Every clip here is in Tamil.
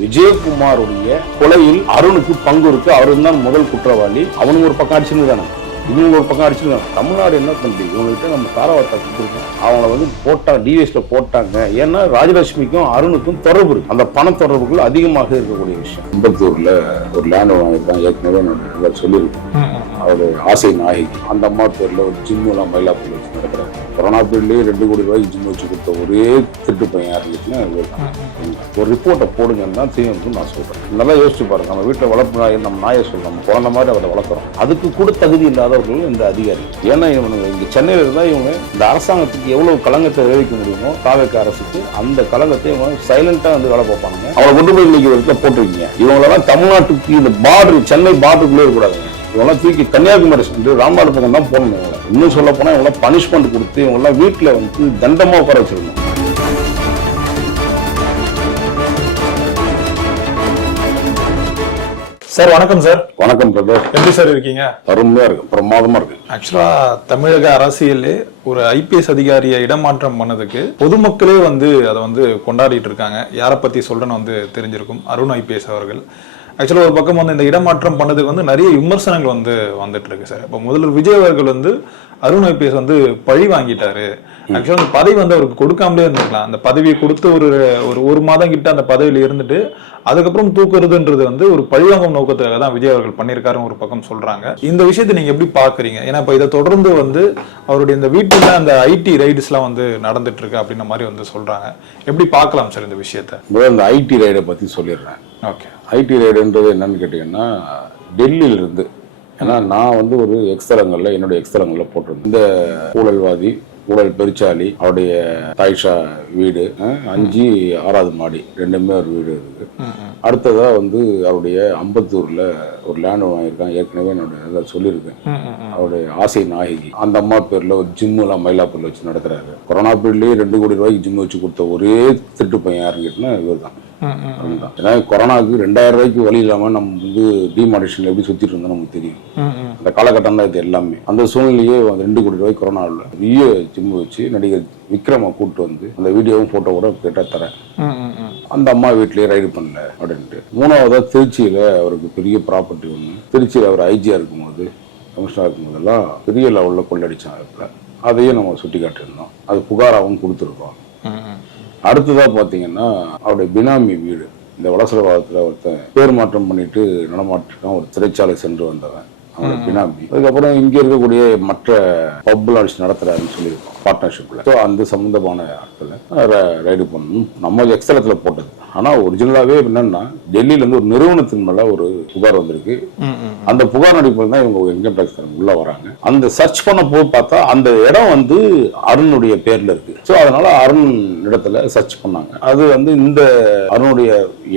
விஜயகுமாருடைய கொலையில் அருணுக்கு பங்கு இருக்கு. அவரு தான் முதல் குற்றவாளி. அவனுக்கு ஒரு பக்கம் அடிச்சுருக்கானு, இவங்க ஒரு பக்கம் அடிச்சிருக்காங்க. தமிழ்நாடு என்ன பண்ணி இவங்ககிட்ட நம்ம தாராவார்த்தா கொடுத்துருக்கோம். அவங்கள போட்டா டிவிஎஸ்ல போட்டாங்க. ஏன்னா ராஜலட்சுமிக்கும் அருணுக்கும் தொடர்பு இருக்கு. அந்த பண தொடர்புகள் அதிகமாக இருக்கக்கூடிய விஷயம். அம்பத்தூர்ல ஒரு லேண்ட் வாங்கிருக்கான். ஏற்கனவே நான் சொல்லியிருக்கேன். அவரு ஆசை நாயகி அந்த அம்மா பேர்ல ஒரு ஜிம் எல்லாம் மயிலாப்பூர் வச்சு நடக்கிறாங்க. கொரோனா பீரியட்லயே 2 கோடி ரூபாய்க்கு ஜிம் வச்சு கொடுத்த ஒரே திருட்டு பையன் யாருன்னா ஒரு ரிப்போர்ட்டை போடுங்கன்னு தான் செய்யணும்னு நான் சொல்றேன். நல்லா யோசிச்சு பாருங்க. நம்ம வீட்டில் வளர்ப்பு நாயை நம்ம நாயை சொல்றோம், குழந்தை மாதிரி அவரை வளர்க்குறோம். அதுக்கு கூட தகுதி இல்லாதவர்கள் இந்த அதிகாரி. ஏன்னா இவனுங்க இங்க சென்னையில இருந்தா இவங்க இந்த அரசாங்கத்துக்கு எவ்வளவு களங்கத்தை விளைவிக்க முடியுமோ தாவேக்க அரசுக்கு அந்த களங்கத்தை இவங்க சைலண்டா வேலை பார்ப்பாங்க. அவளை கொண்டு போய் இன்னைக்கு வரைக்கும் போட்டிருக்கீங்க. இவங்களெல்லாம் தமிழ்நாட்டுக்கு இந்த பார்டர் சென்னை பார்டருக்குள்ளே இருக்கக்கூடாதுங்க. இவங்கெல்லாம் தூக்கி கன்னியாகுமரி சென்று ராம்நாடு பக்கம் தான் போகணும். இவங்களை இன்னும் சொல்ல போனா இவங்களாம் பனிஷ்மெண்ட் கொடுத்து இவங்கெல்லாம் வீட்டில் தண்டமா உட்கார வச்சிருக்கணும். சார் வணக்கம் சார். வணக்கம் பிரதர். எப்படி சார் இருக்கீங்க? அருமையா இருக்கு, பிரமாதமா இருக்கு. ஆக்சுவலா தமிழக அரசியலே ஒரு ஐபிஎஸ் அதிகாரியை இடமாற்றம் பண்ணதுக்கு பொதுமக்களே அதை கொண்டாடிட்டு இருக்காங்க. யாரை பத்தி சொல்றேன்னு தெரிஞ்சிருக்கும். அருண் ஐபிஎஸ் அவர்கள் ஆக்சுவலா ஒரு பக்கம் இந்த இடமாற்றம் பண்ணதுக்கு நிறைய விமர்சனங்கள் வந்துட்டு இருக்கு சார். இப்போ முதல்வர் விஜய் அவர்கள் அருண் ஐபிஎஸ் பழி வாங்கிட்டாரு. ஆக்சுவலா அந்த பதவி அவருக்கு கொடுக்காமலே இருந்திருக்கலாம். அந்த பதவியை கொடுத்து ஒரு மாதம் கிட்ட அந்த பதவியில இருந்துட்டு அதுக்கப்புறம் தூக்குறதுன்றது ஒரு பழிவாங்கும் நோக்கத்துக்காக தான் விஜய் அவர்கள் பண்ணியிருக்காருன்னு ஒரு பக்கம் சொல்றாங்க. இந்த விஷயத்தை நீங்க எப்படி பாக்குறீங்க? ஏன்னா இப்ப இதை தொடர்ந்து அவருடைய இந்த வீட்டுல அந்த ஐடி ரைட்ஸ் எல்லாம் நடந்துட்டு இருக்கு அப்படின்ற மாதிரி சொல்றாங்க. எப்படி பார்க்கலாம் சார் இந்த விஷயத்த? இந்த ஐடி ரைடை பத்தி சொல்லிடுறேன். ஓகே. ஐடி ரைடுன்றது என்னன்னு கேட்டீங்கன்னா டெல்லியில இருந்து, ஏன்னா நான் ஒரு எக்ஸ்தலங்கள்ல என்னுடைய எக்ஸ்தலங்கள்ல போட்டிருந்தேன். இந்த ஊழல்வாதி ஊழல் பெருச்சாலி அவருடைய தாய்ஷா வீடு 5, 6வது மாடி 2மே ஒரு வீடு இருக்கு. அடுத்ததா அவருடைய அம்பத்தூர்ல ஒரு லேண்ட் வாங்கியிருக்காங்க. ஏற்கனவே என்னோட சொல்லியிருக்கேன். அவருடைய ஆசை நாயகி அந்த அம்மா பேர்ல ஒரு ஜிம் எல்லாம் மயிலாப்பூர்ல வச்சு நடத்துறாரு. கொரோனா பீரியட்லயே 2 கோடி ரூபாய்க்கு ஜிம் வச்சு கொடுத்த ஒரே திருட்டு பையன் யாருன்னு கேட்டா இவர் தான். ஏன்னா கொரோனாவுக்கு 2000 ரூபாய்க்கு வழி இல்லாம நம்ம டிமானிட்டேஷன்ல எப்படி சுத்திட்டு இருந்தோம் நமக்கு தெரியும். அந்த காலகட்டம் தான் இது எல்லாமே. அந்த சூழ்நிலையே 2 கோடி ரூபாய் கொரோனாவில் பெரிய ஜிம் வச்சு நடிகர் விக்ரம கூப்பிட்டு அந்த வீடியோவும் போட்டோ கூட கேட்டா தரேன். அந்த அம்மா வீட்லயே ரைடு பண்ணல அப்படின்ட்டு. 3வதா திருச்சியில அவருக்கு பெரிய ப்ராப்பர்ட்டி ஒண்ணு. திருச்சியில அவர் ஐஜியா இருக்கும்போது கமிஷனர் இருக்கும்போதெல்லாம் பெரிய லெவல்ல கொள்ளடிச்சாங்க. அதையும் நம்ம சுட்டி காட்டியிருந்தோம். அது புகாராகவும் கொடுத்துருக்கோம். அடுத்ததா பாத்தீங்கன்னா அவருடைய பினாமி வீடு இந்த வலசரவாதத்துல ஒருத்தன் பேர் மாற்றம் பண்ணிட்டு நடமாட்டிருக்கான். ஒரு சிறைச்சாலை சென்று வந்தவன் அவனோட பினாமி. அதுக்கப்புறம் இங்க இருக்கக்கூடிய மற்ற பப் லான்ச் நடத்துறாருன்னு சொல்லியிருக்கோம் பார்ட்னர்ஷிப்ல. ஸோ அந்த சம்பந்தமான ஆட்களை ரைடு பண்ணணும். நம்ம எக்ஸ்தலத்துல போட்டது. ஆனா ஒரிஜினலாவே என்னன்னா டெல்லியில இருந்து ஒரு நிறுவனத்தின் மேல ஒரு புகார் வந்திருக்கு. அந்த புகார் அடிப்படையில் தான் இவங்க இன்கம் டாக்ஸ் உள்ள வராங்க. அந்த சர்ச் பண்ண போய் பார்த்தா அந்த இடம் அருணுடைய பேர்ல இருக்கு. ஸோ அதனால அருண் இடத்துல சர்ச் பண்ணாங்க. அது இந்த அருணுடைய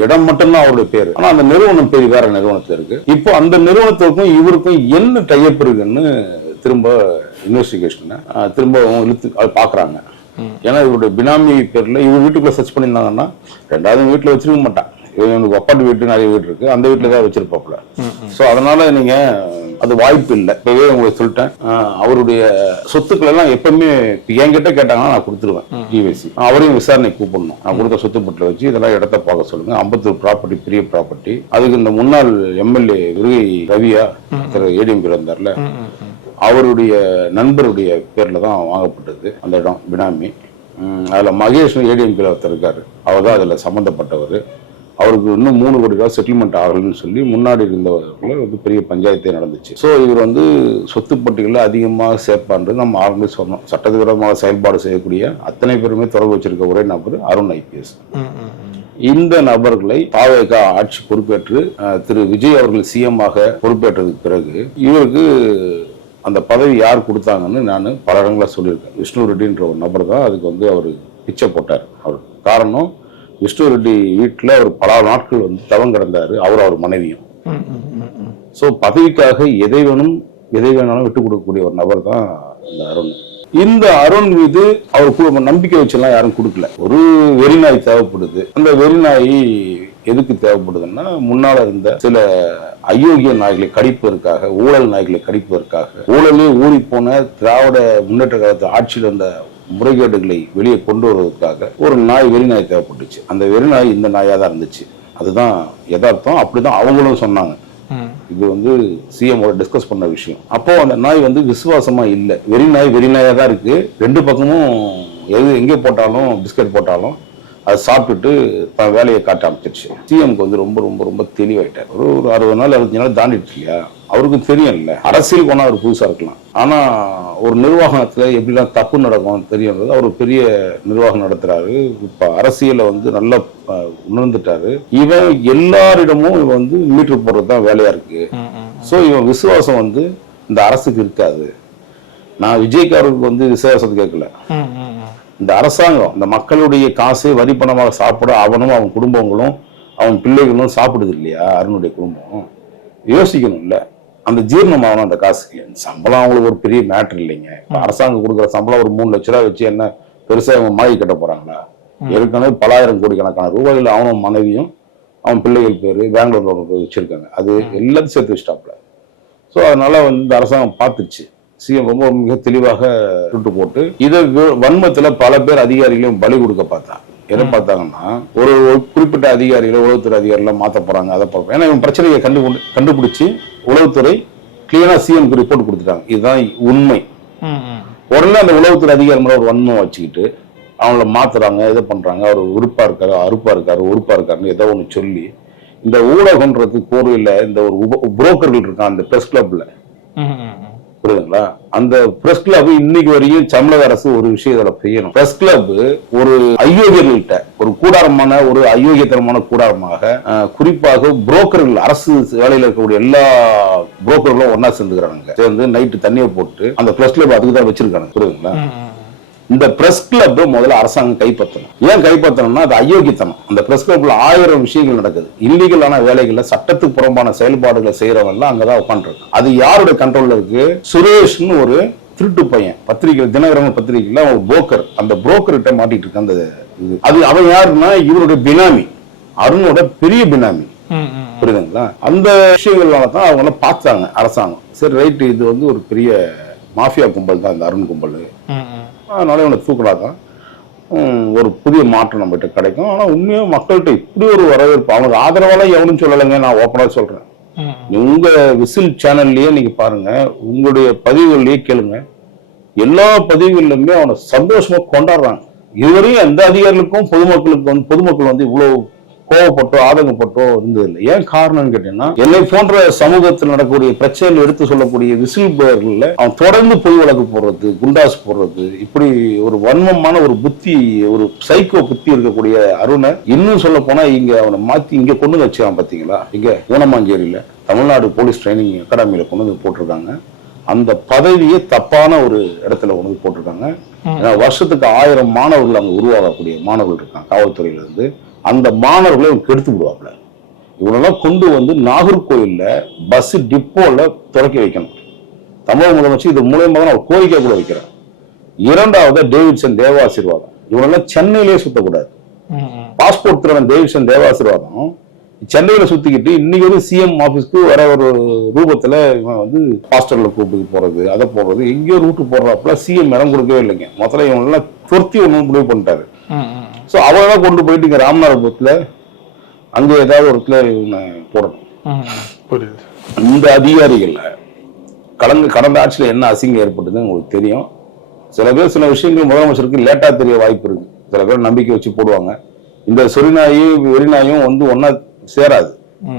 இடம் மட்டும்தான் அவருடைய பேரு. ஆனா அந்த நிறுவனம் பேர் வேற நிறுவனத்துல இருக்கு. இப்போ அந்த நிறுவனத்துக்கும் இவருக்கும் என்ன டைப் இருக்குன்னு திரும்ப இன்வெஸ்டிகேஷன் திரும்ப இழுத்து அது பாக்குறாங்க. ஏன்னா இவருடைய பினாமி பேர்ல இவர் வீட்டுக்குள்ள சர்ச் பண்ணியிருந்தாங்கன்னா 2வது வீட்டுல வச்சிருக்க மாட்டான். இவனுக்கு அப்பாட்டு வீட்டு நிறைய வீடு இருக்கு. அந்த வீட்டுல தான் வச்சிருப்பாப்புல. சோ அதனால நீங்க அது வாய்ப்பு இல்லை. இப்பவே உங்களுக்கு சொல்லிட்டேன். அவருடைய சொத்துக்கள் எல்லாம் எப்பவுமே என்கிட்ட கேட்டாங்கன்னா நான் கொடுத்துருவேன். டிவிஎஸ்சி அவரையும் விசாரணை கூப்பிடணும். நான் கொடுத்த சொத்து பட்டியல வச்சு இதெல்லாம் இடத்த பார்க்க சொல்லுங்க. அம்பத்தூர் ப்ராப்பர்ட்டி பெரிய ப்ராப்பர்ட்டி. அதுக்கு இந்த முன்னாள் எம்எல்ஏ விருகை ரவியா ஏடிஎம் இருந்தார்ல, அவருடைய நண்பருடைய பேர்ல தான் வாங்கப்பட்டது அந்த இடம் பினாமி. அதுல மகேஷ் ஏடிஎம்கேல ஒருத்தர் இருக்காரு. அவர் தான் அதுல சம்பந்தப்பட்டவர். அவருக்கு இன்னும் 3 கோடி ரூபாய் செட்டில்மெண்ட் ஆகலன்னு சொல்லி முன்னாடி இருந்தவர்களுக்கு பெரிய பஞ்சாயத்தே நடந்துச்சு. ஸோ இவர் சொத்து பட்டியலில் அதிகமாக சேர்ப்பான்றது நம்ம ஆரம்பி சொன்னோம். சட்டவிரோதமாக செயல்பாடு செய்யக்கூடிய அத்தனை பேருமே தொடர்பு வச்சிருக்க ஒரே நபர் அருண் ஐபிஎஸ். இந்த நபர்களை தாவேக ஆட்சி பொறுப்பேற்று திரு விஜய் அவர்கள் சிஎம் ஆக பொறுப்பேற்றதுக்கு பிறகு இவருக்கு அந்த பதவி யார் கொடுத்தாங்கன்னு நான் பல இடங்களில் சொல்லியிருக்கேன். விஷ்ணு ரெட்டின்ற ஒரு நபர் தான் அதுக்கு அவர் பிச்சை போட்டார். அவர் காரணம் விஷ்ணு ரெட்டி வீட்டில் அவர் பல நாட்கள் தவம் கிடந்தாரு. அவர் மனைவியும். ஸோ பதவிக்காக எதை வேணாலும் விட்டு கொடுக்கக்கூடிய ஒரு நபர் தான் இந்த அருண். இந்த அருண் மீது அவர் நம்பிக்கை வச்செல்லாம் யாரும் கொடுக்கல. ஒரு வெறிநாய் தேவைப்படுது. அந்த வெறிநாய் எதுக்கு தேவைப்படுதுன்னா முன்னால இருந்த சில அயோக்கிய நாய்களை கடிப்பதற்காக, ஊழல் நாய்களை கடிப்பதற்காக, ஊழலே ஊறி போன திராவிட முன்னேற்ற காலத்து ஆட்சியில் இருந்த முறைகேடுகளை வெளியே கொண்டு வருவதற்காக ஒரு நாய் வெறிநாய் தேவைப்பட்டுச்சு. அந்த வெறிநாய் இந்த நாயா தான் இருந்துச்சு. அதுதான் யதார்த்தம். அப்படிதான் அவங்களும் சொன்னாங்க. இது வந்து சிஎம் டிஸ்கஸ் பண்ண விஷயம். அப்போ அந்த நாய் வந்து விசுவாசமா இல்லை, வெறி நாயா தான் இருக்கு. ரெண்டு பக்கமும் எங்கே போட்டாலும் பிஸ்கட் போட்டாலும் அதை சாப்பிட்டுட்டு தன் வேலையை காட்ட ஆரம்பிச்சிருச்சு. சிஎம்க்கு வந்து ரொம்ப ரொம்ப ரொம்ப தெளிவாயிட்டார். ஒரு 60 நாள் 65 நாள் தாண்டிடுச்சு இல்லையா, அவருக்கும் தெரியும்ல. அரசியல் போனால் அவர் புதுசா இருக்கலாம், ஆனா ஒரு நிர்வாகத்துல எப்படிலாம் தப்பு நடக்கும் தெரியுன்றது. அவர் பெரிய நிர்வாகம் நடத்துறாரு. இப்ப அரசியலை வந்து நல்லா உணர்ந்துட்டாரு. இவன் எல்லாரிடமும் இவன் வந்து மீட்டர் போடுறதுதான் வேலையா இருக்கு. சோ இவன் விசுவாசம் வந்து இந்த அரசுக்கு இருக்காது. நான் விஜய்காரருக்கு வந்து விசுவாசத்தை கேட்கல. இந்த அரசாங்கம் இந்த மக்களுடைய காசை வரி பணமாக சாப்பிட அவனும் அவன் குடும்பங்களும் அவன் பிள்ளைகளும் சாப்பிடுது இல்லையா, அருணுடைய குடும்பம். யோசிக்கணும்ல, அந்த ஜீரணமாகணும் அந்த காசுக்கு. சம்பளம் அவங்களுக்கு ஒரு பெரிய மேட்டர் இல்லைங்க. அரசாங்கம் கொடுக்குற சம்பளம் ஒரு 3 லட்ச ரூபா வச்சு என்ன பெருசா அவங்க மாறி கட்ட போறாங்களா? ஏற்கனவே பல ஆயிரம் கோடிக்கணக்கான ரூபாயில் அவனும் மனைவியும் அவன் பிள்ளைகள் பேரு பெங்களூர்ல வச்சிருக்காங்க. அது எல்லாத்தையும் சேர்த்து வச்சிட்டாப்ல. ஸோ அதனால வந்து இந்த அரசாங்கம் பார்த்துச்சு. சிஎம் ரொம்ப மிக தெளிவாக சுட்டு போட்டு இதை வன்மத்துல பல பேர் அதிகாரிகளையும் பலி கொடுக்க பார்த்தாங்க. என்ன பார்த்தாங்கன்னா, ஒரு குறிப்பிட்ட அதிகாரிகளை உளவுத்துறை அதிகாரிகள் மாற்ற போறாங்க, அதை பார்ப்போம். ஏன்னா இவன் பிரச்சனையை கண்டுபிடிச்சு உளவுத்துறை கிளீனா சிஎம்க்கு ரிப்போர்ட் கொடுத்துட்டாங்க, இதுதான் உண்மை. உடனே அந்த உளவுத்துறை அதிகாரி மேல ஒரு வன்மம் வச்சுக்கிட்டு அவங்கள மாத்துறாங்க, இதை பண்றாங்க. அவர் உறுப்பா இருக்காரு, அறுப்பா இருக்காரு, உறுப்பா இருக்காருன்னு ஏதோ ஒண்ணு சொல்லி இந்த ஊடகம்ன்றது கோர்வையில இந்த ஒரு புரோக்கர்கள் இருக்கான் அந்த பிரஸ் கிளப்ல, புரியுதுங்களா? அந்த பிரஸ் கிளப் இன்னைக்கு வரையும் தமிழக அரசு ஒரு விஷயத்தை செய்யணும். பிரஸ் கிளப் ஒரு அயோக்கியர்கள்ட்ட ஒரு கூடாரமான ஒரு அயோக்கியத்தனமான கூடாரமாக, குறிப்பாக புரோக்கர்கள், அரசு வேலையில் இருக்கக்கூடிய எல்லா புரோக்கர்களும் ஒன்னா சேர்ந்துக்கிறாங்க. சேர்ந்து நைட்டு தண்ணியை போட்டு அந்த பிரஸ் கிளப் அதுக்கு தான் வச்சிருக்காங்க, புரியுதுங்களா? இந்த பிரஸ் கிளப் முதல்ல அரசாங்கம் கைப்பற்றணும். ஏன் கைப்பற்றணும்னா அது அயோக்கியத்தனம். அந்த பிரஸ் கிளப்ல 1000 விஷயங்கள் நடக்குது. இல்லீகலான வேலைகள்ல சட்டத்துக்கு புறம்பான செயல்பாடுகளை செய்யறவங்க அங்கதான் உட்காந்துருக்கு. அது யாருடைய கண்ட்ரோல்ல இருக்கு? சுரேஷ்னு ஒரு திருட்டு பையன், பத்திரிகை தினகரன் பத்திரிகைல ஒரு புரோக்கர், அந்த புரோக்கர்கிட்ட மாட்டிட்டு இருக்க அந்த இது. அது அவன் யாருன்னா இவருடைய பினாமி, அருணோட பெரிய பினாமி, புரியுதுங்களா? அந்த விஷயங்கள்னால தான் அவங்க பார்த்தாங்க அரசாங்கம். சரி ரைட், இது வந்து ஒரு பெரிய மாஃபியா கும்பல் தான் இந்த அருண் கும்பல், அதனால இவனை தூக்கலாதான் ஒரு புதிய மாற்றம் நம்மகிட்ட கிடைக்கும். ஆனா உண்மையா மக்கள்கிட்ட இப்படி ஒரு வரவேற்பு, அவனுக்கு ஆதரவாலாம் எவனும் சொல்லலைங்க. நான் ஓப்பனா சொல்றேன், உங்க விசில் சேனல்லயே நீங்க பாருங்க, உங்களுடைய பதிவுகள்லயே கேளுங்க, எல்லா பதிவுகளிலுமே அவனை சந்தோஷமா கொண்டாடுறாங்க. இதுவரையும் எந்த அதிகாரிகளுக்கும் பொதுமக்கள் வந்து இவ்வளவு கோவப்பட்டோ ஆதங்கப்பட்டோ இருந்தது இல்லை. ஏன் காரணம்னு கேட்டீங்கன்னா, என்னை போன்ற சமூகத்தில் நடக்கக்கூடிய பிரச்சனைகள் எடுத்து சொல்லக்கூடிய விசில் பேயர்கள்ல அவன் தொடர்ந்து பொய் வழக்கு போடுறது, குண்டாஸ் போடுறது, இப்படி ஒரு வன்மமான ஒரு புத்தி, ஒரு சைக்கோ புத்தி இருக்கக்கூடிய அருணை இன்னும் சொல்ல போனா இங்க அவனை மாத்தி இங்க கொண்டு வச்சான். பாத்தீங்களா, இங்க ஊனமாஞ்சேரியில தமிழ்நாடு போலீஸ் ட்ரைனிங் அகாடமியில கொண்டு வந்து போட்டிருக்காங்க. அந்த பதவியை தப்பான ஒரு இடத்துல கொண்டு வந்து போட்டிருக்காங்க. வருஷத்துக்கு 1000 மாணவர்கள் அங்க உருவாகக்கூடிய மாணவர்கள் இருக்காங்க காவல்துறையில இருந்து. அந்த மாணவர்களை இவன் கெடுத்து விடுவாப்ல. இவனெல்லாம் கொண்டு வந்து நாகர்கோயில்ல பஸ் டிப்போல துறக்கி வைக்கணும். தமிழக முதலமைச்சர் இது மூலமாக நான் கோரிக்கை கூட வைக்கிறேன். 2வது டேவிட்சன் தேவாசீர்வாதம், இவனெல்லாம் சென்னையிலேயே சுத்தக்கூடாது. பாஸ்போர்ட் திருடன் டேவிட்சன் தேவாசீர்வாதம் சென்னையில சுத்திக்கிட்டு இன்னைக்கு ஒரு சிஎம் ஆபீஸ்க்கு வர ஒரு ரூபத்துல இவன் வந்து ஹாஸ்டல்ல கூப்பிட்டு போறது, அதை போடுறது, எங்கேயோ ரூட்டு போடுறாப்புல சிஎம் இடம் கொடுக்கவே இல்லைங்க. முதல்ல இவனெல்லாம் துரத்தி ஒண்ணு முடிவு பண்ணிட்டாரு. ஸோ அவதான் கொண்டு போயிட்டு இங்க ராமநாதபுரத்துல அங்க ஏதாவது ஒரு இடத்துல இவனை போடணும். இந்த அதிகாரிகள் கடந்த ஆட்சியில் என்ன அசிங்கம் ஏற்பட்டதுன்னு உங்களுக்கு தெரியும். சில பேர் சில விஷயங்கள் முதலமைச்சருக்கு லேட்டா தெரிய வாய்ப்பு இருக்கு. சில பேர் நம்பிக்கை வச்சு போடுவாங்க. இந்த சொரிநாயும் வெறிநாயும் வந்து ஒன்னா சேராது.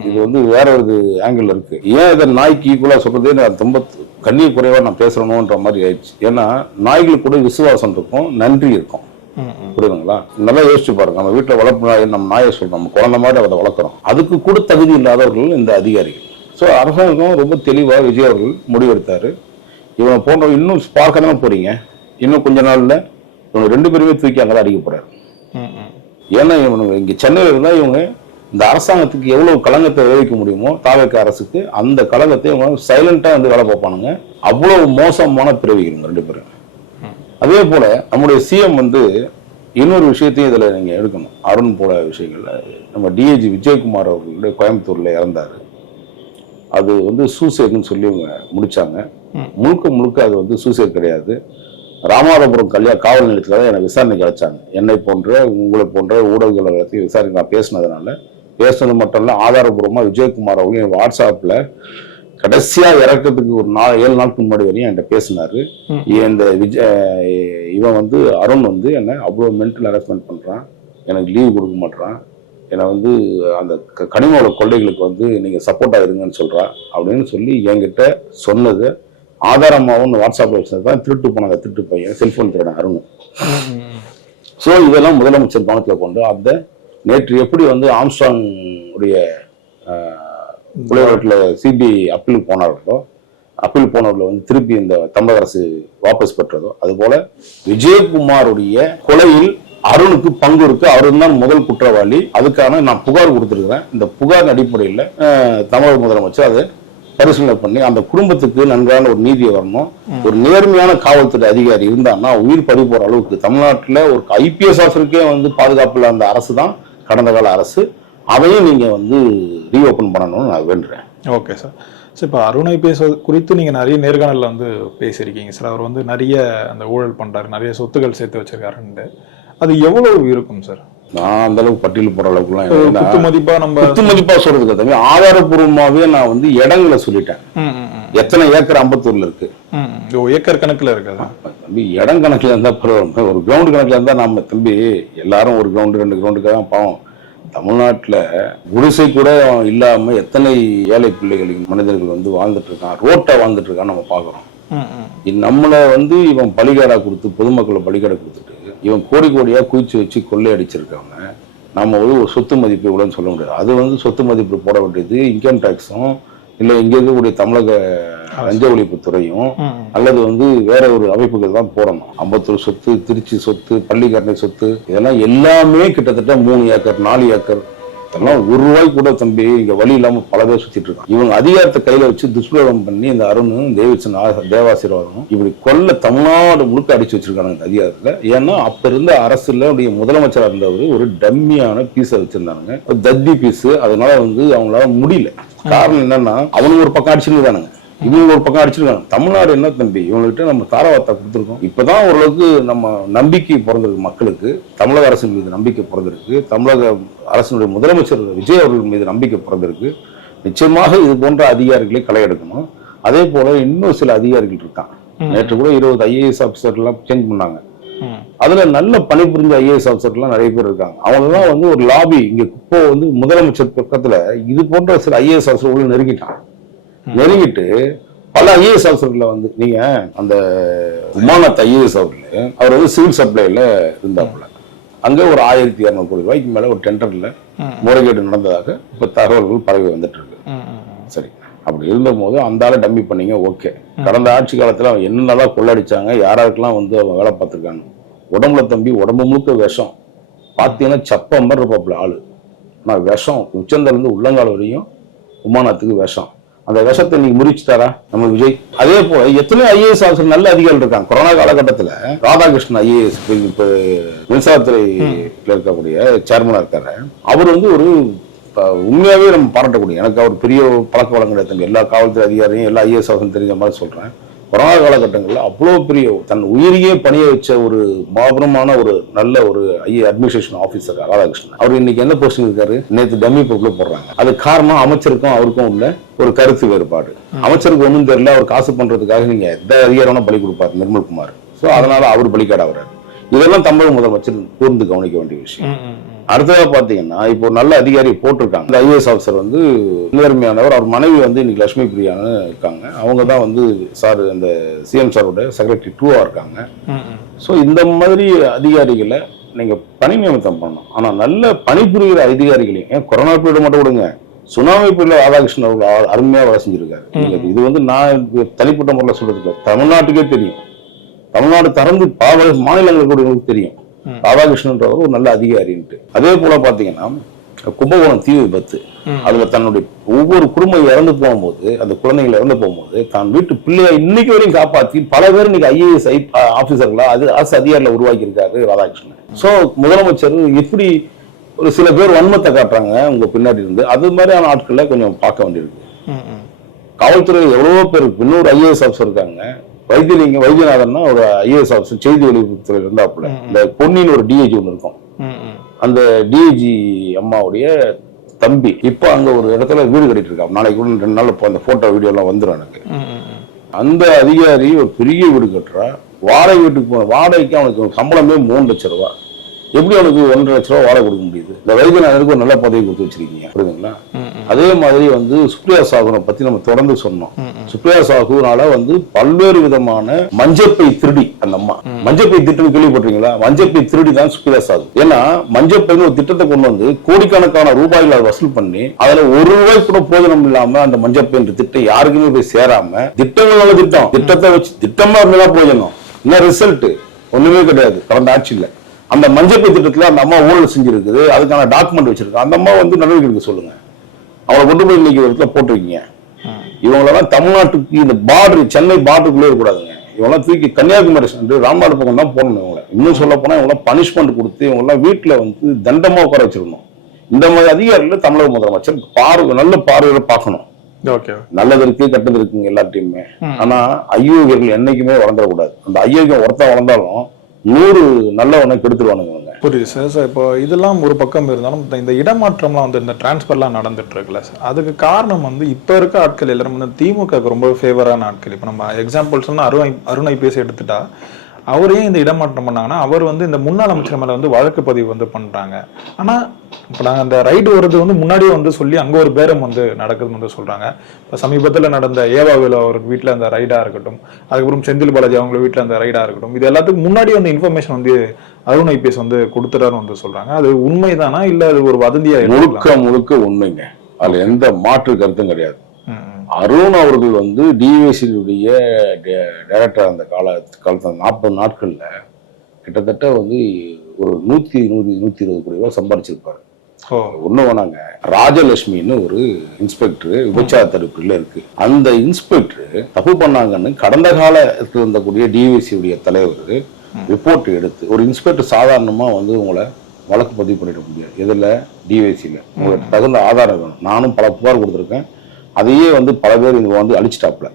இது வந்து வேற ஒரு ஆங்கிள் இருக்கு. ஏன் இதை நாய்க்கு ஈக்குவலா சொல்றதே நான் ரொம்ப கண்ணிய குறைவா நான் பேசணும்ன்ற மாதிரி ஆயிடுச்சு. ஏன்னா நாய்களுக்கு கூட விசுவாசம் இருக்கும், நன்றி இருக்கும், புரியுதுங்களா? நல்லா யோசிச்சு பாருங்க. நம்ம வீட்டுல வளர்ப்பு நாய், நம்ம நாயை சொல்றோம், நம்ம குழந்தை மாதிரி அதை வளர்க்குறோம். அதுக்கு கூட தகுதி இல்லாதவர்கள் இந்த அதிகாரிகள். ஸோ அரசாங்கம் ரொம்ப தெளிவா விஜய் அவர்கள் முடிவெடுத்தாரு. இவனை போன்ற இன்னும் பார்க்க தான் போறீங்க. இன்னும் கொஞ்ச நாள்ல இவங்க 2 பேருமே தூக்கி அங்கதான் அடிக்க போறாரு. ஏன்னா இவனுங்க இங்க சென்னையில இருந்தா இவங்க இந்த அரசாங்கத்துக்கு எவ்வளவு களங்கத்தை விளைவிக்க முடியுமோ தாவேக அரசுக்கு, அந்த களங்கத்தை இவங்க சைலண்டா வந்து வேலை பார்ப்பானுங்க. அவ்வளவு மோசமான பிறவிகள் 2 பேரும். அதே போல நம்முடைய சிஎம் வந்து இன்னொரு விஷயத்தையும் இதுல நீங்க எடுக்கணும். அருண் போல விஷயங்கள்ல நம்ம டிஐஜி விஜயகுமார் அவர்களுடைய கோயம்புத்தூர்ல இறந்தாரு. அது வந்து சூசைட்னு சொல்லி இவங்க முடிச்சாங்க. முழுக்க அது வந்து சூசைட் கிடையாது. ராமநாதபுரம் காவல் நிலையத்துல தான் எனக்கு விசாரணை கிடைச்சாங்க. என்னை போன்ற உங்களை போன்ற ஊடகங்கள் எல்லாத்தையும் விசாரணை நான் பேசினதுனால பேசுனது மட்டும் இல்லை, ஆதாரபூர்வமாக விஜயகுமார் அவர்கள் வாட்ஸ்அப்பில் கடைசியா இறக்கிறதுக்கு ஒரு 7 நாளுக்கு முன்னாடி வரையும் என்கிட்ட பேசினாரு. இந்த இவன் வந்து அருண் வந்து என்ன அவ்வளோ மென்டல் ஹராஸ்மெண்ட் பண்றான், எனக்கு லீவ் கொடுக்க மாட்டான், என்னை வந்து அந்த கனிம கொள்ளைகளுக்கு வந்து நீங்க சப்போர்ட்டா இருங்கன்னு சொல்றா அப்படின்னு சொல்லி என்கிட்ட சொன்னது ஆதாரமாகவும் வாட்ஸ்அப்ல வச்சது தான் திருட்டு போனாங்க, திருட்டு பையன் செல்போன் திருடன் அருண். ஸோ இதெல்லாம் முதலமைச்சர் கவனத்தில் கொண்டு அந்த நேற்று எப்படி வந்து ஆம்ஸ்ட்ராங் உடைய புலைவரத்தில் சிபிஐ அப்பீல் போனார்களோ, அப்பீல் போனவர்களை வந்து திருப்பி இந்த தமிழக அரசு வாபஸ் பெற்றதோ, அதுபோல விஜயகுமாருடைய கொலையில் அருணுக்கு பங்கு இருக்கு, அருண் தான் முதல் குற்றவாளி. அதுக்கான நான் புகார் கொடுத்திருக்கிறேன். இந்த புகார் அடிப்படையில் தமிழக முதலமைச்சர் அதை பரிசீலனை பண்ணி அந்த குடும்பத்துக்கு நன்றான ஒரு நீதியை வரணும். ஒரு நேர்மையான காவல்துறை அதிகாரி இருந்தான்னா உயிர் பறி போற அளவுக்கு தமிழ்நாட்டில் ஒரு ஐபிஎஸ் ஆஃபீஸருக்கே வந்து பாதுகாப்பு இல்லாத அந்த அரசு தான் கடந்த கால அரசு. அதையும் நீங்க வந்து ரீஓபன் பண்ணணும்னு நான் வேண்டுறேன். Okay sir. சார் இப்போ அருண் ஐபிஎஸ் குறித்து நீங்கள் நிறைய நேர்காணலில் வந்து பேசியிருக்கீங்க சார். அவர் வந்து நிறைய அந்த ஊழல் பண்ணுறாரு, நிறைய சொத்துக்கள் சேர்த்து வச்சிருக்காருன்ட்டு. அது எவ்வளவு இருக்கும் சார்? நான் அந்த அளவுக்கு பட்டியல் போற அளவுக்குலாம் குத்து மதிப்பா சொல்றதுக்கு தம்பி ஆதாரபூர்வமாவே நான் வந்து இடங்களை சொல்லிட்டேன். எத்தனை ஏக்கர் அம்பத்தூர்ல இருக்கு, ஏக்கர் கணக்குல இருக்காது தம்பி. இடம் கணக்குல இருந்தா பரவாயில்ல, ஒரு கிரவுண்ட் கணக்குல இருந்தா நம்ம தம்பி எல்லாரும் ஒரு கிரவுண்டு 2 கிரவுண்டுக்காக தான் பாவம். தமிழ்நாட்டுல குடிசை கூட இல்லாம எத்தனை ஏழை பிள்ளைகள் மனிதர்கள் வந்து வாழ்ந்துட்டு இருக்கான், ரோட்டை வாழ்ந்துட்டு இருக்கான்னு நம்ம பாக்குறோம். நம்மளை வந்து இவன் பலிகாடா கொடுத்து பொதுமக்களை பலிகாடா கொடுத்துட்டு இவன் கோடி கோடியா குவிச்சு வச்சு கொள்ளை அடிச்சிருக்காங்க. நம்ம வந்து ஒரு சொத்து மதிப்பு இவ்வளோன்னு சொல்ல முடியாது. அது வந்து சொத்து மதிப்பு போட வேண்டியது இன்கம் டேக்ஸும் இல்லை இங்கே இருக்கக்கூடிய தமிழக லஞ்ச ஒழிப்பு துறையும் அல்லது வந்து வேற ஒரு அமைப்புகள் தான் போடணும். அம்பத்தூர் சொத்து, திருச்சி சொத்து, பள்ளிக்கரணை சொத்து, இதெல்லாம் எல்லாமே கிட்டத்தட்ட 3 ஏக்கர் 4 ஏக்கர் இதெல்லாம் ₹1 கூட தம்பி இங்க வழி இல்லாம பல பேர் சுத்திட்டு இருக்கான். இவங்க அதிகாரத்தை கையில வச்சு துஷ்பிரயோகம் பண்ணி இந்த அருணும் தேவச்சன் தேவாசீர்வாதமும் இப்படி கொல்ல தமிழ்நாடு முழுக்க அடிச்சு வச்சிருக்காங்க இந்த அதிகாரத்துல. ஏன்னா அப்ப இருந்த அரசுல முதலமைச்சரா இருந்தவர் ஒரு டம்மியான பீஸை வச்சிருந்தாங்க, தத்தி பீஸ். அதனால வந்து அவங்களால முடியல. காரணம் என்னன்னா அவனுக்கு ஒரு பக்கம் அடிச்சுருந்தானுங்க, இவங்க ஒரு பக்கம் அடிச்சிருக்காங்க. தமிழ்நாடு என்ன தம்பி இவங்ககிட்ட நம்ம தாராவார்த்தா கொடுத்துருக்கோம். இப்பதான் ஓரளவுக்கு நம்ம நம்பிக்கை பிறந்திருக்கு மக்களுக்கு, தமிழக அரசு மீது நம்பிக்கை பிறந்திருக்கு, தமிழக அரசினுடைய முதலமைச்சர் விஜய் அவர்கள் மீது நம்பிக்கை பிறந்திருக்கு. நிச்சயமாக இது போன்ற அதிகாரிகளை களை எடுக்கணும். அதே போல இன்னும் சில அதிகாரிகள் இருக்காங்க. நேற்று கூட 20 ஐஏஎஸ் ஆபிசர்லாம் சேஞ்ச் பண்ணாங்க. அதுல நல்ல பணிபுரிஞ்ச ஐஏஎஸ் ஆபிசர்லாம் நிறைய பேர் இருக்காங்க. அவங்க எல்லாம் வந்து ஒரு லாபி இங்க இப்போ வந்து முதலமைச்சர் பக்கத்துல இது போன்ற சில ஐஏஎஸ் ஆபிசர்கள் நெருங்கிட்டு பல ஐஏஎஸ் ஆபிசர்களை வந்து நீங்க அந்த உமாநாத் ஐஏஎஸ் அவர் வந்து சிவில் சப்ளைல இருந்தாப்புல அங்க ஒரு 1200 கோடி ரூபாய்க்கு மேல ஒரு டெண்டர்ல முறைகேடு நடந்ததாக இப்ப தகவல்கள் பரவி வந்துட்டு இருக்கு. சரி, அப்படி இருந்த போது அந்த ஆளை டம்மி பண்ணீங்க, ஓகே. கடந்த ஆட்சி காலத்துல அவன் என்னென்னலாம் கொள்ளடிச்சாங்க, யாராருக்கெல்லாம் வந்து அவன் வேலை பார்த்துருக்காங்க. உடம்புல தம்பி உடம்பு முழுக்க விஷம், பார்த்தீங்கன்னா சப்ப மாதிரி இருப்பாப்புல ஆளு. ஆனா விஷம் உச்சந்தல இருந்து உள்ளங்கால் வரையும் உமாநாத்துக்கு விஷம். அந்த விஷத்தை நீங்க முறிச்சுட்டாரா நம்ம விஜய்? அதே போல எத்தனை ஐஏஎஸ் ஆஃபீஸர் நல்ல அதிகாரிகள் இருக்காங்க. கொரோனா காலகட்டத்துல ராதாகிருஷ்ணன் ஐஏஎஸ் இப்ப மின்சாரத்துறை இருக்கக்கூடிய சேர்மனா இருக்காரு. அவர் வந்து ஒரு உண்மையாவே நம்ம பாராட்டக்கூடிய, எனக்கு அவர் பெரிய பழக்க வழக்கம் கிடையாது. எல்லா காவல்துறை அதிகாரியும் எல்லா ஐஏஎஸ் ஆஃபீஸரும் தெரிஞ்ச மாதிரி சொல்றேன். கொரோனா காலகட்டங்களில் அவ்வளோ பெரிய தன் உயிரியே பணிய வச்ச ஒரு மாபெருமான ஒரு நல்ல ஒரு அட்மினிஸ்ட்ரேஷன் ஆஃபீஸர் ராதாகிருஷ்ணன். அவர் இன்னைக்கு என்ன போஸ்டிங் இருக்காரு? நேற்று டம்மி பொருள் போடுறாங்க. அது காரணம் அமைச்சருக்கும் அவருக்கும் உள்ள ஒரு கருத்து வேறுபாடு. அமைச்சருக்கு ஒன்றும் தெரியல, அவர் காசு பண்றதுக்காக நீங்க எந்த அதிகாரம் பலி கொடுப்பாரு நிர்மல்குமார். ஸோ அதனால அவர் பலிக்காடாகிறார். இதெல்லாம் தமிழக முதலமைச்சர் கூர்ந்து கவனிக்க வேண்டிய விஷயம். அடுத்ததா பாத்தீங்கன்னா இப்போ ஒரு நல்ல அதிகாரி போட்டிருக்காங்க. இந்த ஐஏஎஸ் ஆஃபீஸர் வந்து நேர்மையானவர். அவர் மனைவி வந்து இன்னைக்கு லட்சுமி பிரியான்னு இருக்காங்க. அவங்க தான் வந்து சார் இந்த சிஎம் சாரோட செக்ரட்டரி 2 இருக்காங்க. ஸோ இந்த மாதிரி அதிகாரிகளை நீங்க பணி நியமனம் பண்ணணும். ஆனா நல்ல பணிபுரிகிற அதிகாரிகளையும், ஏன் கொரோனா பீரியட் மட்டும் விடுங்க, சுனாமி பீரியட்ல ராதாகிருஷ்ணன் அவர்கள் அருமையா வேலை செஞ்சிருக்காரு. இது வந்து நான் தனிப்பட்ட முறையில் சொல்றதுக்கு தமிழ்நாட்டுக்கே தெரியும். தமிழ்நாடு திறந்து பல மாநிலங்களுக்கு கூட தெரியும் ராதாகிருஷ்ணன்றவர் ஒரு நல்ல அதிகாரின்ட்டு. அதே போல பாத்தீங்கன்னா கும்பகோணம் தீ விபத்து, அதுல தன்னுடைய ஒவ்வொரு குடும்பம் இறந்து போகும்போது, அந்த குழந்தைகள் இறந்து போகும்போது தான் வீட்டு பிள்ளைய இன்னைக்கு வரையும் காப்பாற்றி பல பேர் இன்னைக்கு ஐஏஎஸ் ஆபீசர்களா அது அரசு அதிகாரில உருவாக்கி இருக்காரு ராதாகிருஷ்ணன். சோ முதலமைச்சர் எப்படி ஒரு சில பேர் வன்மத்தை காட்டுறாங்க உங்க பின்னாடி இருந்து, அது மாதிரியான ஆட்களை கொஞ்சம் பார்க்க வேண்டியிருக்கு. காவல்துறை எவ்வளவோ பேர், இன்னொரு ஐஏஎஸ் ஆஃபீஸர் இருக்காங்க வைத்தியநாதன்னா ஒரு ஐஏஎஸ் ஆஃபீஸர் செய்தி வெளியிட்டுத்துறை இருந்தாப்புல. இந்த பொன்னின்னு ஒரு டிஐஜி ஒன்று இருக்கும். அந்த டிஐஜி அம்மாவுடைய தம்பி இப்போ அங்க ஒரு இடத்துல வீடு கட்டிட்டு இருக்கான். நாளைக்கு கூட 2 நாள் இப்போ அந்த போட்டோ வீடியோ எல்லாம் வந்துடும் எனக்கு. அந்த அதிகாரி ஒரு பெரிய வீடு கட்டுறா, வாடகை வீட்டுக்கு போன வாடகைக்கு அவனுக்கு சம்பளமே 3 லட்சம் ரூபாய். எப்படி அவனுக்கு 1.5 லட்ச ரூபா வாடகை கொடுக்க முடியுது? இந்த வைத்தியநாதனுக்கு ஒரு நல்ல பதவி கொடுத்து வச்சிருக்கீங்க, புரியுதுங்களா? அதே மாதிரி வந்து சுப்ரியா சாகுனை பத்தி நம்ம தொடர்ந்து சொன்னோம். சுப்ரியா சாகுனால வந்து பல்வேறு விதமான மஞ்சப்பை திருடி அந்த அம்மா மஞ்சப்பை திட்டம் கேள்விப்பட்டிருக்கீங்களா? மஞ்சப்பை திருடி தான் சுப்ரியா சாகு. ஏன்னா மஞ்சப்பைன்னு ஒரு திட்டத்தை கொண்டு வந்து கோடிக்கணக்கான ரூபாய்களை வசூல் பண்ணி அதுல 1 ரூபாய் கூட பிரயோஜனம் இல்லாம அந்த மஞ்சப்பை என்ற திட்டம் யாருக்குமே போய் சேராம திட்டங்களோட திட்டத்தை வச்சு திட்டமா இருந்தா பிரயோஜனம் என்ன ரிசல்ட் ஒண்ணுமே கிடையாது. கடந்த ஆட்சியில் அந்த மஞ்சப்பை திட்டத்துல அந்த அம்மா ஊழல் செஞ்சிருக்குது, அதுக்கான டாக்குமெண்ட் வச்சிருக்கு. அந்த அம்மா வந்து நடவடிக்கை எடுக்க சொல்லுங்க. அவளை கொண்டு போய் இன்னைக்கு ஒரு இடத்துல போட்டிருக்கீங்க. இவங்களெல்லாம் தமிழ்நாட்டுக்கு இந்த பார்டர் சென்னை பார்டருக்குள்ளே இருக்கக்கூடாதுங்க. இவங்கெல்லாம் தூக்கி கன்னியாகுமரி சென்று ராமநாடு பக்கம் தான் போகணும். இவங்களை இன்னும் சொல்ல போனா இவங்களாம் பனிஷ்மெண்ட் கொடுத்து இவங்கெல்லாம் வீட்டுல வந்து தண்டமா உட்கார வச்சிருக்கணும். இந்த மாதிரி அதிகாரிகள் தமிழக முதலமைச்சர் நல்ல பார்வையில பார்க்கணும். நல்லது இருக்கு கெட்டது இருக்குங்க எல்லாத்தையுமே. ஆனா ஐயோகியர்கள் என்னைக்குமே வளர்ந்துடக்கூடாது. அந்த ஐயோகியம் ஒருத்தன் வளர்ந்தாலும் 100 நல்லவனை கெடுத்துருவானுங்க. புரியுது சார். சார் இப்போ இதெல்லாம் ஒரு பக்கம் இருந்தாலும் இந்த இடமாற்றம்லாம் வந்து இந்த டிரான்ஸ்பர்லாம் நடந்துட்டு இருக்குல்ல சார், அதுக்கு காரணம் வந்து இப்போ இருக்க ஆட்கள் எல்லாரும் வந்து திமுக ரொம்ப ஃபேவரான ஆட்கள். இப்போ நம்ம எக்ஸாம்பிள் சொன்னா அருண் ஐபிஎஸ் எடுத்துட்டா அவரே இந்த இடமாற்றம் பண்ணாங்கன்னா அவர் வந்து இந்த முன்னாள் அமைச்சர் மேல வந்து வழக்கு பதிவு வந்து பண்றாங்க. ஆனா இப்போ நாங்கள் அந்த ரைடு வருது வந்து முன்னாடியே வந்து சொல்லி அங்கே ஒரு பேரம் வந்து நடக்குதுன்னு வந்து சொல்றாங்க. இப்போ சமீபத்தில் நடந்த ஏவாவில் அவர் வீட்டில் அந்த ரைடா இருக்கட்டும், அதுக்கப்புறம் செந்தில் பாலாஜி அவங்க வீட்டில் அந்த ரைடா இருக்கட்டும், இது எல்லாத்துக்கும் முன்னாடி வந்து இன்ஃபர்மேஷன் வந்து அருண் ஐபிஎஸ் வந்து கொடுத்துட்டாருன்னு வந்து சொல்றாங்க. அது உண்மைதானா இல்ல அது ஒரு வதந்தியா? முழுக்க உண்மைங்க. அதுல எந்த மாற்று கருத்தும் கிடையாது. அருண் அவர்கள் வந்து டிவிஎஸ்சியுடைய டைரக்டர் அந்த காலத்துல 40 நாட்கள்ல கிட்டத்தட்ட வந்து ஒரு 120 கோடி ரூபாய் சம்பாதிச்சிருப்பாரு. ஒண்ணு வேணாங்க, ராஜலட்சுமின்னு ஒரு இன்ஸ்பெக்டர் விபச்சார தடுப்புல இருக்கு. அந்த இன்ஸ்பெக்டர் தப்பு பண்ணாங்கன்னு கடந்த காலத்தில் இருந்தக்கூடிய டிவிஎஸ்சியுடைய தலைவர் ரிப்போர்ட் எடுத்து ஒரு இன்ஸ்பெக்டர் சாதாரணமா வந்து உங்களை வழக்கு பதிவு பண்ணிட முடியாது. எதுல? டிவிஎஸ்சியில உங்களுக்கு தகுந்த ஆதாரம் வேணும். நானும் பல புகார் கொடுத்துருக்கேன். அதையே வந்து பல பேர் இங்க வந்து அழிச்சிட்டாப்ல.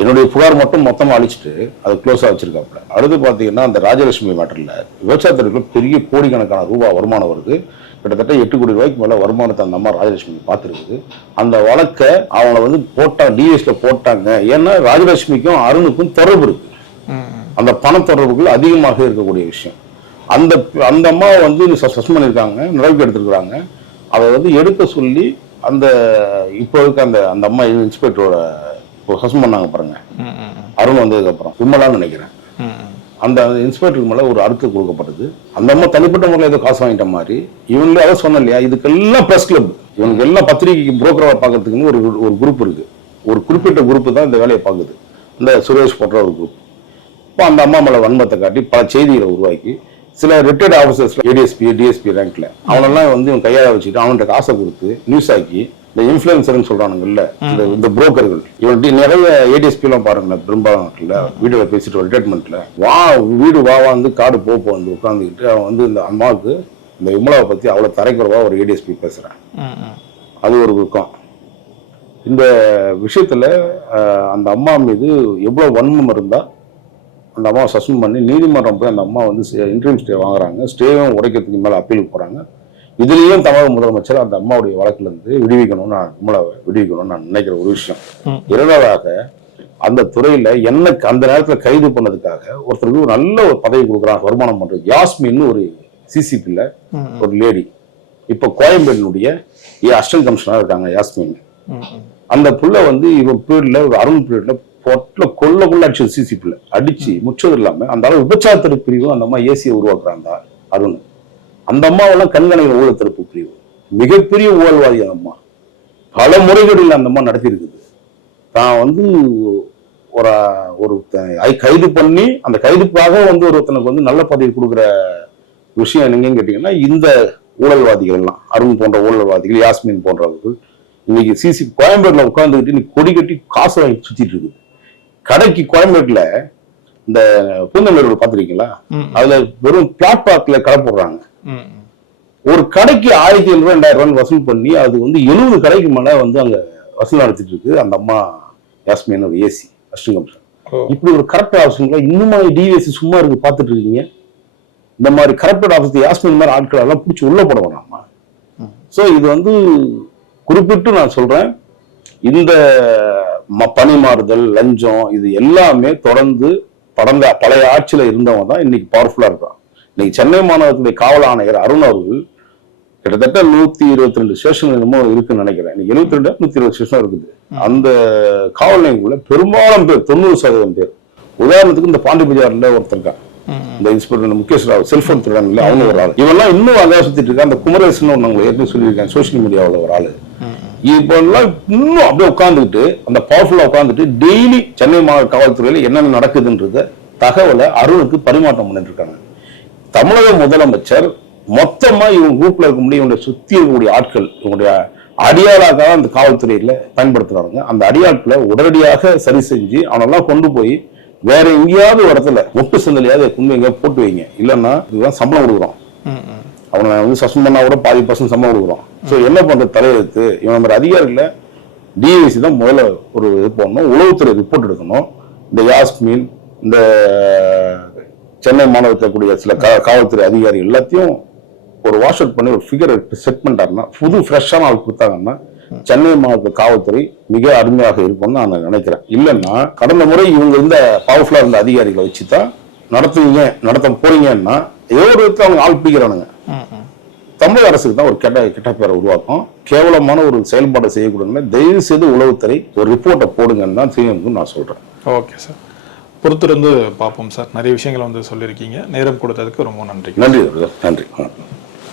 என்னுடைய புகார் மட்டும் மொத்தமா அழிச்சிட்டு அது க்ளோஸா வச்சிருக்காப்ல. அடுத்து பாத்தீங்கன்னா அந்த ராஜலட்சுமி மேட்டர்ல விபச்சாரத்திற்கு பெரிய கோடிக்கணக்கான ரூபாய் வருமானம் வருது. கிட்டத்தட்ட 8 கோடி ரூபாய்க்கு மேல வருமானத்தை அந்த அம்மா ராஜலட்சுமி பார்த்துருக்குது. அந்த வழக்கை அவங்கள வந்து டிவிஎஸ்ல போட்டாங்க. ஏன்னா ராஜலட்சுமிக்கும் அருணுக்கும் தொடர்பு இருக்கு. அந்த பண தொடர்புகள் அதிகமாக இருக்கக்கூடிய விஷயம். அந்த அம்மாவை வந்து சஸ்பெண்ட் பண்ணியிருக்காங்க, நடவடிக்கை எடுத்திருக்கிறாங்க. அதை வந்து எடுக்க சொல்லி அந்த இப்போ இருக்க அந்த அம்மா இன்ஸ்பெக்டரோட சஸ்பெண்ட் பண்ணாங்க பாருங்க. அருண் வந்ததுக்கு அப்புறம் விமலான்னு நினைக்கிறேன். அந்த இன்ஸ்பெக்டருக்கு மேல ஒரு அடுத்து கொடுக்கப்பட்டது. அந்த அம்மா தனிப்பட்ட முறையில் ஏதோ காசு வாங்கிட்ட மாதிரி இவங்களே அதை சொன்ன இல்லையா, இதுக்கெல்லாம் பிரஸ் கிளப், இவனுக்கு எல்லாம் பத்திரிகைக்கு புரோக்கராக பார்க்கறதுக்குன்னு ஒரு குரூப் இருக்கு. ஒரு குறிப்பிட்ட குரூப் தான் இந்த வேலையை பார்க்குது. இந்த சுரேஷ் போன்ற ஒரு குரூப். இப்போ அந்த அம்மா மேல வன்மத்தை காட்டி பல செய்திகளை உருவாக்கி சில ரிட்டையர்ட் ஆஃபீஸர்ஸ் ஏடிஎஸ்பி டிஎஸ்பி ரேங்க்ல அவனெல்லாம் வந்து இவன் கையாள வச்சுட்டு அவன்கிட்ட காசை கொடுத்து நியூஸ் ஆக்கி இந்த இன்ஃபுளுசர்னு சொல்றானுங்கல்ல, இந்த புரோக்கர்கள், இவன்ட்டு நிறைய ஏடிஎஸ்பி எல்லாம் பாருங்க பெரும்பாலான வீடியோல பேசிட்டு ரிட்டையர்மெண்ட்ல வீடு வந்து காடு போக வந்து உட்காந்துக்கிட்டு அவன் வந்து இந்த அம்மாவுக்கு இந்த விமலாவை பத்தி அவ்வளவு தரைக்குறவா ஒரு ஏடிஎஸ்பி பேசுறான். அது ஒரு பக்கம். இந்த விஷயத்துல அந்த அம்மா மீது எவ்வளவு வன்மம் இருந்தா அந்த அம்மாவை சஸ்பெண்ட் பண்ணி நீதிமன்றம் போய் அந்த அம்மா வந்து இன்டர்வியூ ஸ்டே வாங்குறாங்க. ஸ்டேவும் உடைக்கிறதுக்கு மேலே அப்பீலுக்கு போறாங்க. இதுலேயும் தமிழக முதலமைச்சர் அந்த அம்மாவுடைய வழக்குல இருந்து விடுவிக்கணும்னு நான் நினைக்கிற ஒரு விஷயம். இரண்டாவதாக அந்த துறையில எனக்கு அந்த நேரத்தில் கைது பண்ணதுக்காக ஒருத்தருக்கு ஒரு நல்ல ஒரு பதவி கொடுக்குறாங்க, வருமானம் பண்றது. யாஸ்மின்னு ஒரு சிசிபில ஒரு லேடி, இப்போ கோயம்பேடுனுடைய அசிஸ்டன்ட் கமிஷனரா இருக்காங்க யாஸ்மின். அந்த புள்ள வந்து இவன் பீரியட்ல ஒரு அருண் பீரியட்ல கொள்ள அடிச்சது. சிசிபில அடிச்சு முச்சது இல்லாம அந்த அளவு விபச்சார தடுப்பு பிரிவு அந்த அம்மா ஏசியை உருவாக்குறாங்க அருண். அந்த அம்மாவெல்லாம் கண்காணிக்கிற ஊழல் தடுப்பு பிரிவு மிகப்பெரிய ஊழல்வாதி. அந்த அம்மா பல முறைகளில் அந்த அம்மா நடத்தி இருக்குது. தான் வந்து ஒரு கைது பண்ணி அந்த கைதுக்காக வந்து ஒருத்தனுக்கு வந்து நல்ல பதவி கொடுக்குற விஷயம் என்னங்கன்னு கேட்டீங்கன்னா இந்த ஊழல்வாதிகள் எல்லாம், அருண் போன்ற ஊழல்வாதிகள், யாஸ்மின் போன்றவர்கள் இன்னைக்கு கோயம்பேடுல உட்கார்ந்துக்கிட்டு இன்னைக்கு கொடி கட்டி காசு வாங்கி சுத்திட்டு இருக்குது. கடைக்கு கோயம்பேட்டுல இந்த பூந்தமல்லி ரோடு பாத்திருக்கீங்களா, அதுல வெறும் பிளாட் பார்க்ல கடை போடுறாங்க. ஒரு கடைக்கு 1500 ரூபாய் 2000 ரூபாய் வசூல் பண்ணி அது வந்து 70 கடைக்கு மேல வந்து அங்க வசூல் நடத்திட்டு இருக்கு அந்த அம்மா யாஸ்மின் ஒரு ஏசி அசிஸ்டன்ட் கமிஷனர். இப்படி ஒரு கரப்ட் ஆஃபீஸர்ல இன்னுமா டிவிஎஸ்சி சும்மா இருக்கு பாத்துட்டு இருக்கீங்க? இந்த மாதிரி கரப்ட் ஆஃபீஸர் யாஸ்மின் மாதிரி ஆட்கள் எல்லாம் பிடிச்சி உள்ள போட வேணாமா? ஸோ இது வந்து குறிப்பிட்டு நான் சொல்றேன், இந்த பணிமாறுதல், லஞ்சம், இது எல்லாமே தொடர்ந்து பழைய ஆட்சியில இருந்தவங்க தான் இன்னைக்கு பவர்ஃபுல்லா இருக்கான். இன்னைக்கு சென்னை மாநகரத்துடைய காவல் ஆணையர் அருண் அவர்கள் கிட்டத்தட்ட 122 ஸ்டேஷன் என்னமோ இருக்குன்னு நினைக்கிறேன். இன்னைக்கு 72 120 ஸ்டேஷன் இருக்குது. அந்த காவல் நிலையங்களுக்குள்ள பெரும்பாலும் பேர் 90% பேர், உதாரணத்துக்கு இந்த பாண்டி பஜார்ல ஒருத்தர் இருக்கான், இந்த இன்ஸ்பெக்டர் முகேஷ் ராவ், செல்போன் திருடாங்க அவங்க ஒரு ஆள். இவெல்லாம் இன்னும் அங்கே சுத்திட்டு இருக்கா. அந்த குமரேசன் ஒன்று ஏற்கனவே சொல்லியிருக்கேன், சோசியல் மீடியாவில் ஒரு ஆளு. இப்பெல்லாம் இன்னும் அப்படியே உட்கார்ந்துட்டு, அந்த பவர்ஃபுல்லா உட்கார்ந்துட்டு டெய்லி சென்னை மாநகர காவல்துறையில என்னென்ன நடக்குதுன்றத தகவலை அருணுக்கு பரிமாற்றம் பண்ணிட்டு இருக்காங்க. தமிழக முதலமைச்சர் மொத்தமா இவங்க குரூப்ல இருக்க முடியும், இவங்க சுத்தி இருக்கக்கூடிய ஆட்கள், இவங்களுடைய அடியாளாக அந்த காவல்துறையில பயன்படுத்துறாங்க. அந்த அடியாட்களை உடனடியாக சரி செஞ்சு அவனெல்லாம் கொண்டு போய் வேற எங்கேயாவது ஒரு இடத்துல ஒட்டு சந்தலையாவது கொண்டு எங்க போட்டு வைங்க, இல்லைன்னா இதுதான் சம்பளம் கொடுக்குறோம். அவனை வந்து சஸ்பெண்ட் பண்ணா கூட 50% சம்பளம் கொடுக்குறோம். ஸோ என்ன பண்ற தலையெழுத்து, இவன் மாதிரி அதிகாரிகளை டிஐசி தான் முதல்ல ஒரு இது போடணும், உளவுத்துறை ரிப்போர்ட் எடுக்கணும். இந்த யாஸ்மின், இந்த சென்னை மாநகரத்தில் கூடிய சில காவல்துறை அதிகாரி எல்லாத்தையும் ஒரு வாஷ் அவுட் பண்ணி ஒரு ஃபிகர் செட் பண்ணிட்டாருன்னா, புது ஃப்ரெஷ்ஷான ஆள் கொடுத்தாங்கன்னா சென்னை மாவட்ட காவல்துறை மிக அருமையாக இருக்கும்னு நான் நினைக்கிறேன். இல்லைன்னா கடந்த முறை இவங்க இருந்த பவர்ஃபுல்லா இருந்த அதிகாரிகளை வச்சுதான் நடத்த போறீங்கன்னா ஏதோ ஒரு விதத்தில் அவங்க ஆள் பிடிக்கிறானுங்க. தமிழக அரசுக்கு தான் ஒரு கெட்ட பேரை உருவாக்கும். கேவலமான ஒரு செயல்பாடை செய்யக்கூடாதுன்னு தயவு செய்து உளவுத்துறை ஒரு ரிப்போர்ட்டை போடுங்கன்னு தான் செய்யணும்னு நான் சொல்றேன். ஓகே சார், பொறுத்திருந்து பார்ப்போம் சார். நிறைய விஷயங்களை வந்து சொல்லியிருக்கீங்க. நேரம் கொடுத்ததுக்கு ரொம்ப நன்றி. நன்றி.